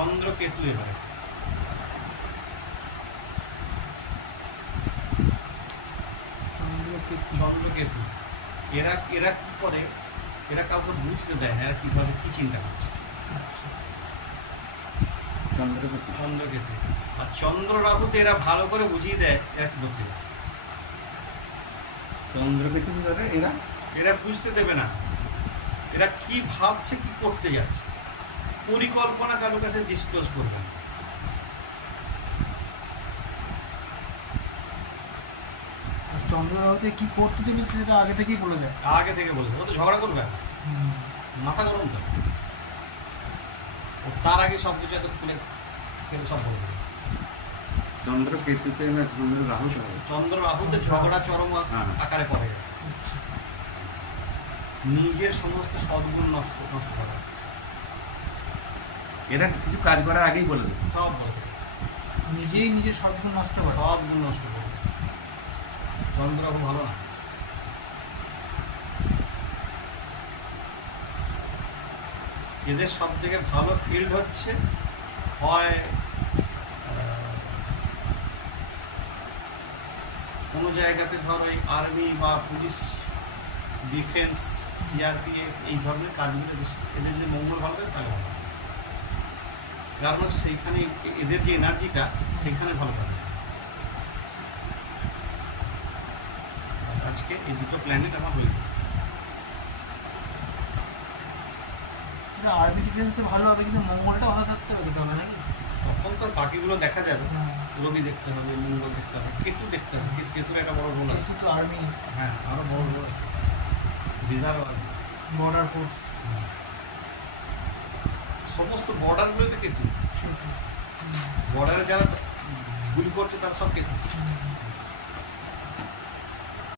চন্দ্র কেতু এবারে চন্দ্র কেতু এরা এরা কি করে, এরা কাউকে বুঝতে দেয় না এরা কিভাবে কি চিন্তা করছে। চন্দ্রকেতু আর চন্দ্র রাহুতে এরা ভালো করে বুঝিয়ে দেয় এরা কি করতে যাচ্ছে। চন্দ্রকেতু ধরে এরা এরা বুঝতে দেবে না এরা কি ভাবছে কি করতে যাচ্ছে, পরিকল্পনা কারোর কাছে ডিসক্লোজ করবে না। চন্দ্রবাবুতে কি করতে চলেছে সেটা আগে থেকেই বলে দেয়। আগে থেকে বলেছে ও তো ঝগড়া করবে না, মাথা গরম তো, ও তার আগে সব কিছু এত খুলে কেন সব বলবে। চন্দ্রকেতুতে না চন্দ্র রাহু সহ চন্দ্র রাহুতে ঝগড়া চরম আকারে পড়ে যায়, নিজের সমস্ত সদ্গুণ নষ্ট করা, এরা কিছু কাজ করার আগেই বলে দেবে। সব বলে দেবে। নিজেই নিজের সদ্গুণ নষ্ট করে। সব গুণ নষ্ট করে। চন্দ্র রাহু ভালো না। এদের সব থেকে ভালো ফিল্ড হচ্ছে হয় কোনো জায়গাতে ধর ওই আর্মি বা পুলিশ, ডিফেন্স, সিআরপিএফ এই ধরনের কাজগুলো এদের যদি মঙ্গল ভালো করে তাহলে ভালো। কারণ হচ্ছে সেইখানে এদের যে এনার্জিটা সেইখানে ভালো কাজ। আজকে এই দুটো প্ল্যানেট আমার হয়ে গেল। আর্মি ডিফেন্সে ভালো হবে কিন্তু মঙ্গলটা ভালো থাকতে হবে তবে নাকি? তখন তো বাকিগুলো দেখা যাবে, রবি দেখতে হবে, মঙ্গল দেখতে হবে, কেতু দেখতে হবে। কেতুর একটা বড় রোল আছে। তো আর্মি, হ্যাঁ আরো বড় রোল আছে, রিজার্ভ আর্মি, বর্ডার ফোর্স, সমস্ত বর্ডারগুলোতে কেতু, বর্ডারে যারা গুলি করছে তারা সব কেতু।